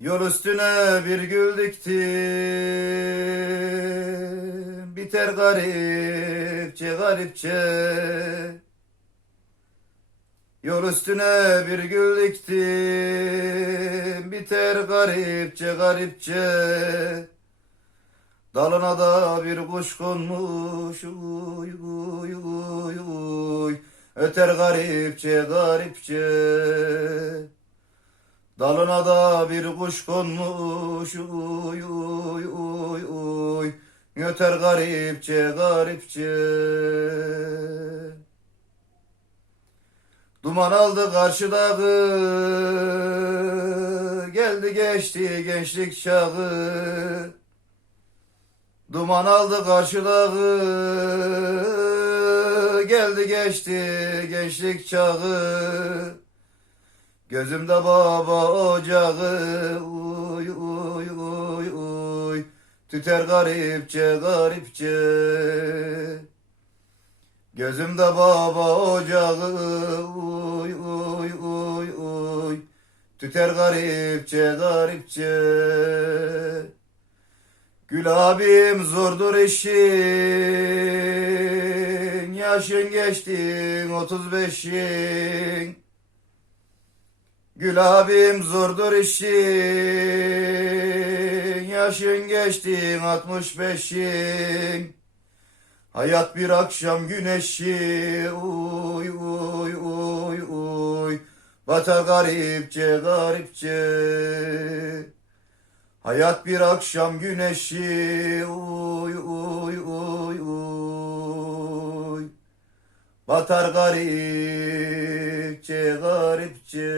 Yol üstüne bir gül diktim. Biter garipçe garipçe. Yol üstüne bir gül diktim. Biter garipçe garipçe. Dalına da bir kuş konmuş. Uy uy uy uy. Öter garipçe garipçe Dalına da bir kuş konmuş. Uy uy uy uy. Öter garipçe garipçe. Duman aldı karşı dağı. Geldi geçti gençlik çağı. Duman aldı karşı dağı. Geldi geçti gençlik çağı Gözümde baba ocağı Uy uy uy uy. Tüter garipçe garipçe. Gözümde baba ocağı Uy uy uy uy. Tüter garipçe garipçe. Gül abim zordur işin. Yaşın geçtin otuz beşin Gül abim zordur işin Yaşın geçtin altmış beşin. Hayat bir akşam güneşi. Uy uy uy uy. Batar garipçe garipçe. Hayat bir akşam güneşi. Uy uy uy Batar garipçe garipçe